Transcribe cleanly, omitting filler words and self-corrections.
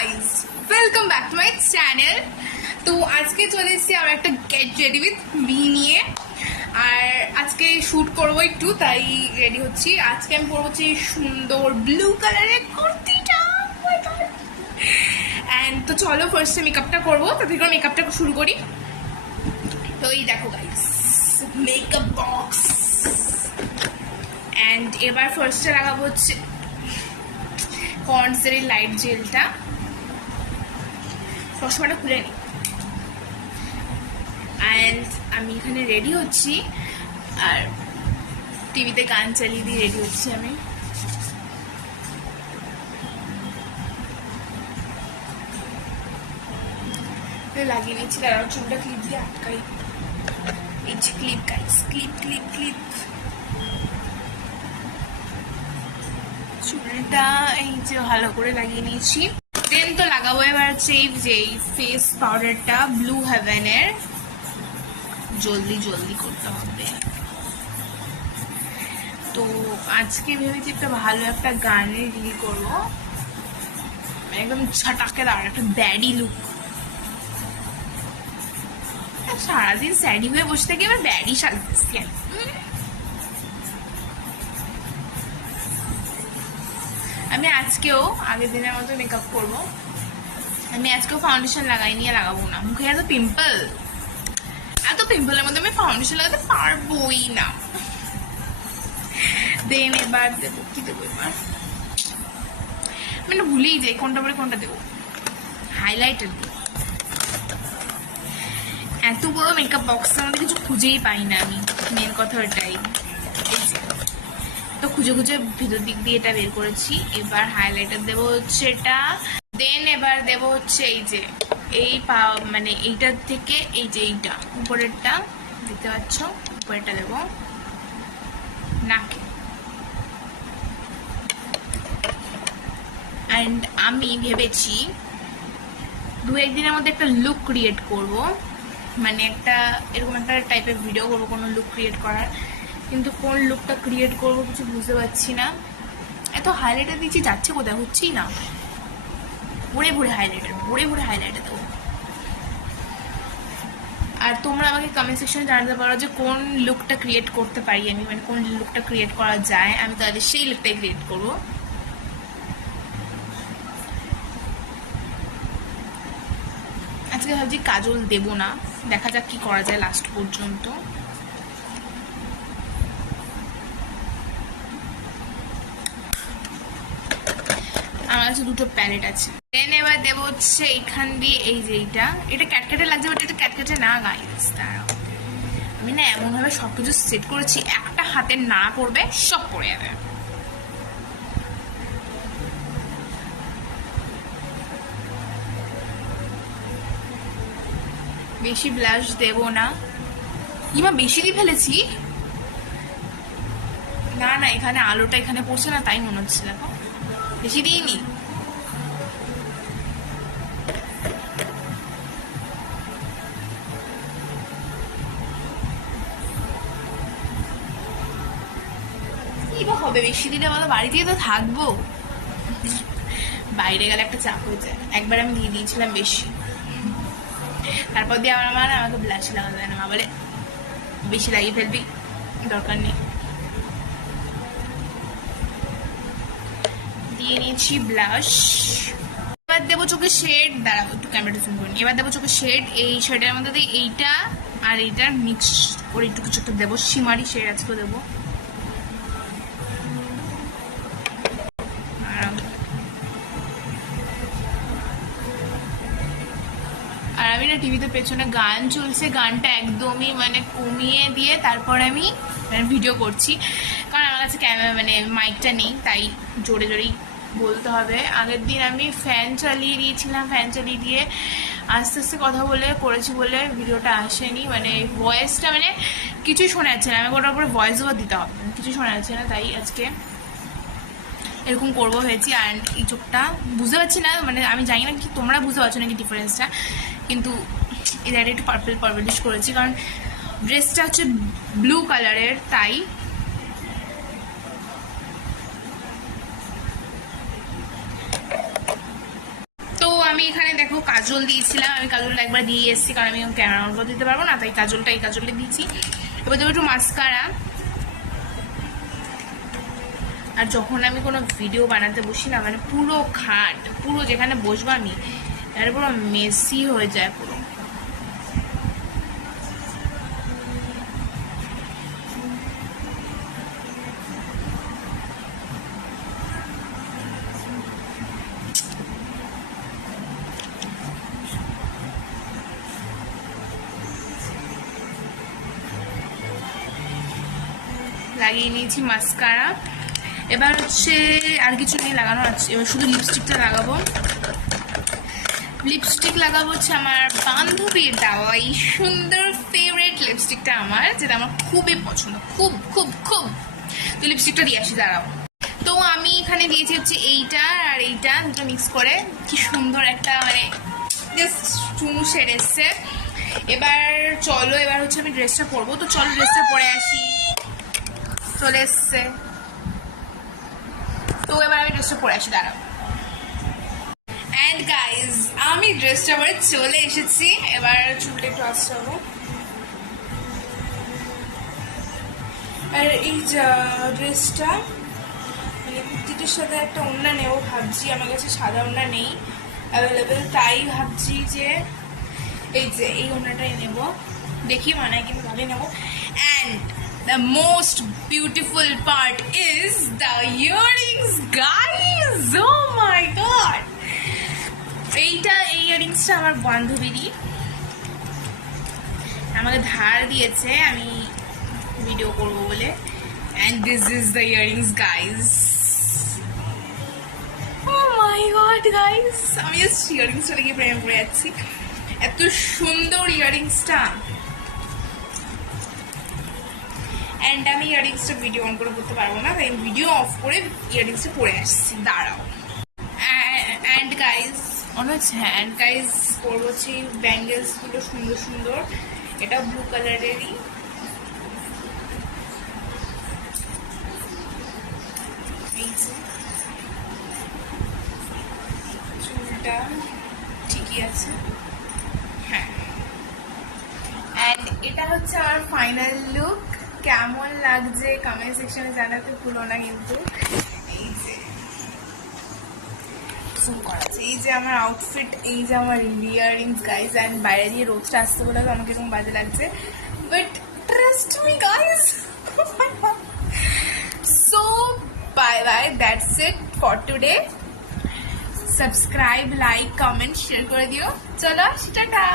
Guys, welcome back to my channel. তো আজকে চলে এসেছি আমরা একটা গেট রেডি উইথ মি নিয়ে। আর আজকে শ্যুট করবো একটু, তাই রেডি হচ্ছি। আজকে আমি পরবো হচ্ছে সুন্দর ব্লু কালারের কুর্তিটা। অ্যান্ড তো চলো ফার্স্টে মেকআপটা করবো, তাতে করে মেকআপটা শুরু করি। তো এই দেখো গাইস, মেকআপ বক্স। অ্যান্ড এবার ফার্স্টে লাগাবো হচ্ছে পন্ডসের এই লাইট জেলটা। চশমাটা খুলে নিই। অ্যান্ড আমি এখানে রেডি হচ্ছি, আর টিভিতে গান চালিয়ে দিয়ে রেডি হচ্ছি আমি। লাগিয়ে নিচ্ছি, তার চুলটা ক্লিপ দিয়ে আটকাই। এই যে clip guys, clip clip clip. চুলটা এই যে ভালো করে লাগিয়ে নিয়েছি। দেন তো লাগাবো এবার হচ্ছে এই যে ফেস পাউডারটা ব্লু হেভেনের। জলদি জলদি করতে হবে। তো আজকে ভেবেছি একটা ভালো একটা গানের রিল করবো, একদম ছটাকেদার একটা ব্যাডি লুক। সারাদিন স্যাডি হয়ে বসে থেকে এবার ব্যাডি সাজতেছি। আমি আজকেও আগের দিনের মতো মেকআপ করবো। আমি আজকেও ফাউন্ডেশন লাগাইনি, লাগাবো না। মুখে এত পিম্পল, এত পিম্পলের মধ্যে আমি ফাউন্ডেশন লাগাতে পারবোই না। দেন এবার দেবো কি দেবো, এবার মানে ভুলেই যাই কোনটা পরে কোনটা দেবো। হাইলাইটার দেবো। এত বড় মেকআপ বক্সের মধ্যে কিছু খুঁজেই পাই না আমি, মেন কথা ওটাই। তো খুঁজে খুঁজে ভিতর দিক দিয়ে এটা বের করেছি। এবার হাইলাইটার দেবো হচ্ছে এটা। দেন এবার দেবো হচ্ছে এই যে এই মানে এইটার থেকে এই যে এইটা উপরেরটা দেখতে পাচ্ছ, উপরেরটা দেবো নাকে। অ্যান্ড আমি ভেবেছি দু একদিনের মধ্যে একটা লুক ক্রিয়েট করব, মানে একটা এরকম একটা টাইপের ভিডিও করবো কোনো লুক ক্রিয়েট করার। কিন্তু কোন লুকটা ক্রিয়েট করবো কিছু বুঝতে পারছি না। এত হাইলাইটার দিচ্ছি, যাচ্ছে কোথায়, হচ্ছেই না। ভরে ভরে হাইলাইটার দেবো। আর তোমরা আমাকে কমেন্ট সেকশনে জানাতে পারো যে কোন লুকটা ক্রিয়েট করতে পারি আমি, মানে কোন লুকটা ক্রিয়েট করা যায়। আমি তাদের সেই লুকটাই ক্রিয়েট করবো। আজকে ভাবছি কাজল দেবো না, দেখা যাক কি করা যায় লাস্ট পর্যন্ত। আমার কাছে দুটো প্যালেট আছে। দেন এবার দেবো হচ্ছে এইখান দিয়ে এই যে এটা ক্যাটক্যাটে লাগছে, বাট এটা ক্যাটক্যাটে না গাইস। দাঁড়াও, আমি না এমন ভাবে সবকিছু সেট করেছি, একটা হাতে না পড়বে, সব পড়ে যাবে। বেশি ব্লাশ দেবো না। ইমা বেশি দিয়ে ফেলেছি। না না, এখানে আলোটা এখানে পড়ছে না, তাই মনে হচ্ছে। দেখো বেশি দিইনি। হবে বেশি দিনে বলো, বাড়িতেই তো থাকবো, বাইরে গেলে একটা চাপ হয়ে যায়। একবার আমি দিয়ে দিয়েছিলাম বেশি, তারপর দিয়ে আমার মা আমাকে ব্লাশ লাগাতে দেয় না। মা বলে বেশি লাগিয়ে ফেলবি, দরকার নেই। দিয়ে নিয়েছি ব্লাশ। এবার দেবো চোখে শেড। দাঁড়াবো একটু ক্যামেরাটা জুম করি। এবার দেবো চোখে শেড। এই শেডের মধ্যে দিয়ে এইটা আর এইটা মিক্স করে একটু কিছু একটা দেবো। শিমারি শেড আজকে দেবো। আর আমি না টিভিতে পেছনে গান চলছে, গানটা একদমই মানে কমিয়ে দিয়ে তারপর আমি ভিডিও করছি, কারণ আমার কাছে ক্যামেরা মানে মাইকটা নেই, তাই জোরে জোরেই বলতে হবে। আগের দিন আমি ফ্যান চালিয়ে দিয়েছিলাম, ফ্যান চালিয়ে দিয়ে আস্তে আস্তে কথা বলে করেছি বলে ভিডিওটা আসেনি, মানে ভয়েসটা মানে কিছুই শোনা যাচ্ছে না। আমি ওটার উপরে ভয়েস ওভার দিতে হবে, কিছুই শোনা যাচ্ছে না, তাই আজকে এরকম করবো হয়েছি। আর এই চোখটা বুঝতে পারছি না, মানে আমি জানি না কি তোমরা বুঝতে পারছো নাকি ডিফারেন্সটা, কিন্তু এটা একটু পার্পলিশ করেছি কারণ ড্রেসটা হচ্ছে ব্লু কালারের, তাই। তো আমি এখানে দেখো কাজল দিয়েছিলাম, আমি কাজলটা একবার দিয়ে এসেছি কারণ আমি ক্যামেরা অন করে দিতে পারবো না, তাই কাজলটা এই কাজলটা দিয়েছি। এবার দেবো একটু মাস্কারা। আর যখন আমি কোনো ভিডিও বানাতে বসি না, মানে পুরো খাট, পুরো যেখানে বসবো আমি, এটা পুরো মেসি হয়ে যায় পুরো। লাগিয়ে নিয়েছি মাস্কারা। এবার হচ্ছে আর কিছু নেই লাগানো আছে, এবার শুধু লিপস্টিকটা লাগাবো। লিপস্টিক লাগাবো হচ্ছে আমার বান্ধবীর দেওয়া এই সুন্দর ফেভারিট লিপস্টিকটা আমার, যেটা আমার খুবই পছন্দ, খুব খুব খুব। তো লিপস্টিকটা দিয়ে আসি, দাঁড়াও। তো আমি এখানে দিয়েছি হচ্ছে এইটা আর এইটা দুটো মিক্স করে, কি সুন্দর একটা মানে জাস্ট চুমু সেরে এসছে। এবার চলো, এবার হচ্ছে আমি ড্রেসটা পরবো, তো চলো ড্রেসটা পরে আসি। চলে এসছে, তো এবার আমি ড্রেসটা পরে আসি, দাঁড়াও। অ্যান্ড গাইজ, আমি ড্রেসটা পরে চলে এসেছি। এবার চুলটা একটু আসতে হবো। আর এই ড্রেসটা মানে কুর্তিটার সাথে একটা ওড়না নেবো ভাবছি, আমার কাছে সাদা ওড়না নেই অ্যাভেলেবেল, তাই ভাবছি যে এই ওড়নাটাই নেবো, দেখি মানায় কিন্তু ভালোই নেবো। And the most beautiful part is the earrings, guys. Oh my god, এই ইয়ারিংসটা আমার বান্ধবীরই, আমাকে ধার দিয়েছে আমি ভিডিও করব বলে। and this is the earrings, guys. Oh my god, guys, আমি জাস্ট ইয়ারিংসটা দেখে প্রেমে পড়ে যাচ্ছি, এত সুন্দর ইয়ারিংসটা। অ্যান্ড আমি ইয়ারিংসটা ভিডিও অন করে করতে পারবো না, তাই ভিডিও অফ করে ইয়ারিংসটা পরে আসছি, দাঁড়াও। অ্যান্ড গাইজ মনে হচ্ছে, অ্যান্ড গাইজ করবো হচ্ছে ব্যাঙ্গেলসগুলো সুন্দর সুন্দর, এটা ব্লু কালারেরই। চুলটা ঠিকই আছে, হ্যাঁ। অ্যান্ড এটা হচ্ছে আমার ফাইনাল লুক, কেমন লাগছে কমেন্ট সেকশনে জানাতে ভুলো না কিন্তু। এই যে এই যে আমার আউটফিট, এই যে আমার ইয়াররিংস গাইজ, অ্যান্ড বাইরে দিয়ে রোদটা আসতে বলে আমাকে এরকম বাজে লাগছে, but trust me guys. So bye bye, that's it for today. Subscribe, like, comment, share করে দিও। চলো টাটা।